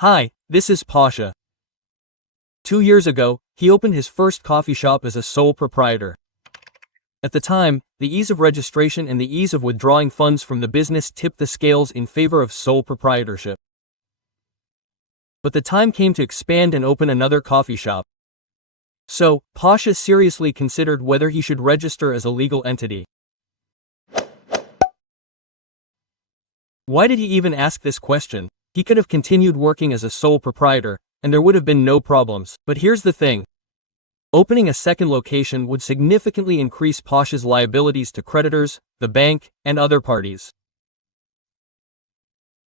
Hi, this is Pasha. 2 years ago, he opened his first coffee shop as a sole proprietor. At the time, the ease of registration and the ease of withdrawing funds from the business tipped the scales in favor of sole proprietorship. But the time came to expand and open another coffee shop. So, Pasha seriously considered whether he should register as a legal entity. Why did he even ask this question? He could have continued working as a sole proprietor, and there would have been no problems. But here's the thing. Opening a second location would significantly increase Pasha's liabilities to creditors, the bank, and other parties.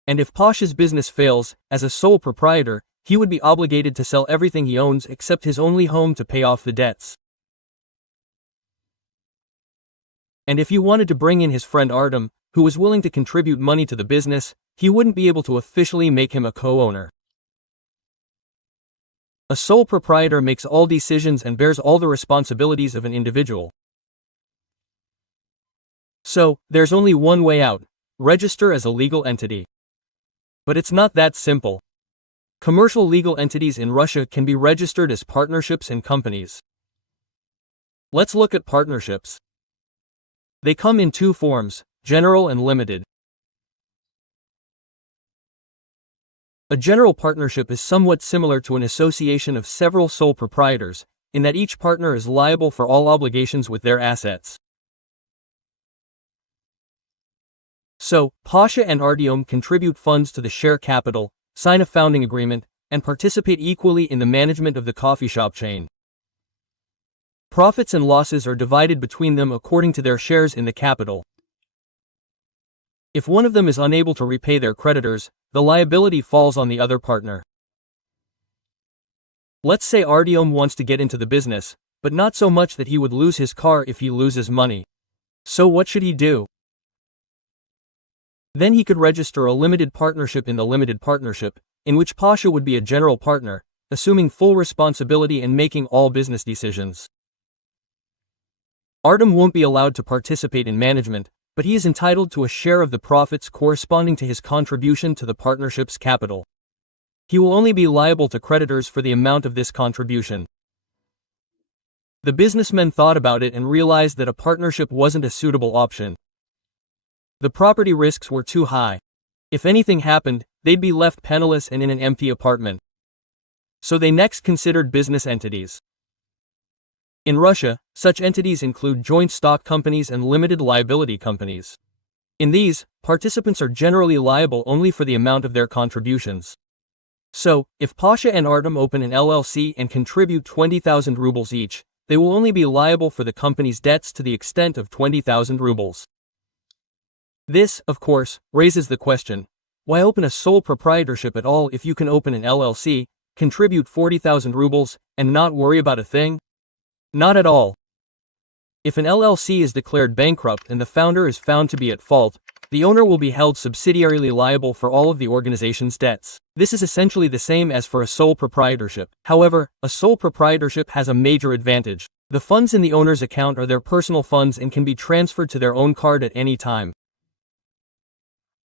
And if Pasha's business fails, as a sole proprietor, he would be obligated to sell everything he owns except his only home to pay off the debts. And if he wanted to bring in his friend Artem, who was willing to contribute money to the business, he wouldn't be able to officially make him a co-owner. A sole proprietor makes all decisions and bears all the responsibilities of an individual. So, there's only one way out: register as a legal entity. But it's not that simple. Commercial legal entities in Russia can be registered as partnerships and companies. Let's look at partnerships. They come in two forms: general and limited. A general partnership is somewhat similar to an association of several sole proprietors, in that each partner is liable for all obligations with their assets. So, Pasha and Artyom contribute funds to the share capital, sign a founding agreement, and participate equally in the management of the coffee shop chain. Profits and losses are divided between them according to their shares in the capital. If one of them is unable to repay their creditors, the liability falls on the other partner. Let's say Artyom wants to get into the business, but not so much that he would lose his car if he loses money. So what should he do? Then he could register a limited partnership in the limited partnership, in which Pasha would be a general partner, assuming full responsibility and making all business decisions. Artyom won't be allowed to participate in management, but he is entitled to a share of the profits corresponding to his contribution to the partnership's capital. He will only be liable to creditors for the amount of this contribution. The businessmen thought about it and realized that a partnership wasn't a suitable option. The property risks were too high. If anything happened, they'd be left penniless and in an empty apartment. So they next considered business entities. In Russia, such entities include joint stock companies and limited liability companies. In these, participants are generally liable only for the amount of their contributions. So, if Pasha and Artyom open an LLC and contribute 20,000 rubles each, they will only be liable for the company's debts to the extent of 20,000 rubles. This, of course, raises the question: why open a sole proprietorship at all if you can open an LLC, contribute 40,000 rubles, and not worry about a thing? Not at all. If an LLC is declared bankrupt and the founder is found to be at fault, the owner will be held subsidiarily liable for all of the organization's debts. This is essentially the same as for a sole proprietorship. However, a sole proprietorship has a major advantage. The funds in the owner's account are their personal funds and can be transferred to their own card at any time.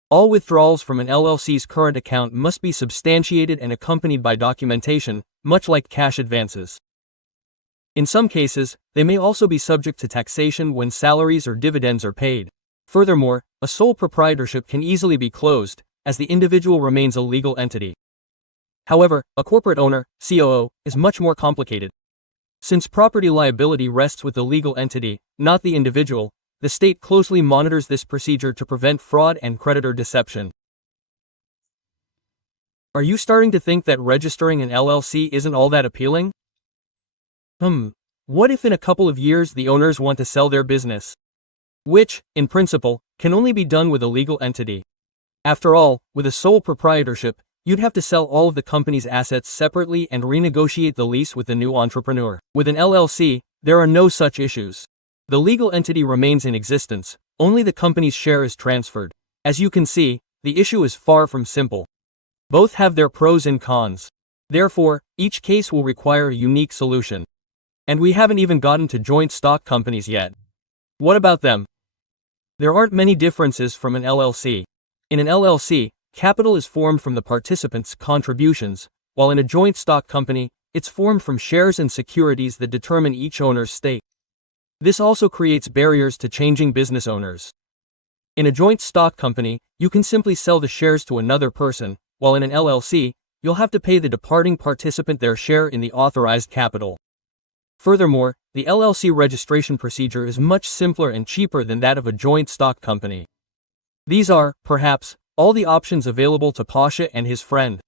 All withdrawals from an LLC's current account must be substantiated and accompanied by documentation, much like cash advances. In some cases, they may also be subject to taxation when salaries or dividends are paid. Furthermore, a sole proprietorship can easily be closed, as the individual remains a legal entity. However, a corporate owner, COO, is much more complicated. Since property liability rests with the legal entity, not the individual, the state closely monitors this procedure to prevent fraud and creditor deception. Are you starting to think that registering an LLC isn't all that appealing? What if in a couple of years the owners want to sell their business? Which, in principle, can only be done with a legal entity. After all, with a sole proprietorship, you'd have to sell all of the company's assets separately and renegotiate the lease with the new entrepreneur. With an LLC, there are no such issues. The legal entity remains in existence, only the company's share is transferred. As you can see, the issue is far from simple. Both have their pros and cons. Therefore, each case will require a unique solution. And we haven't even gotten to joint stock companies yet. What about them? There aren't many differences from an LLC. In an LLC, capital is formed from the participants' contributions, while in a joint stock company, it's formed from shares and securities that determine each owner's stake. This also creates barriers to changing business owners. In a joint stock company, you can simply sell the shares to another person, while in an LLC, you'll have to pay the departing participant their share in the authorized capital. Furthermore, the LLC registration procedure is much simpler and cheaper than that of a joint stock company. These are, perhaps, all the options available to Pasha and his friend.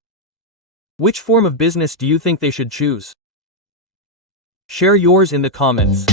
Which form of business do you think they should choose? Share yours in the comments.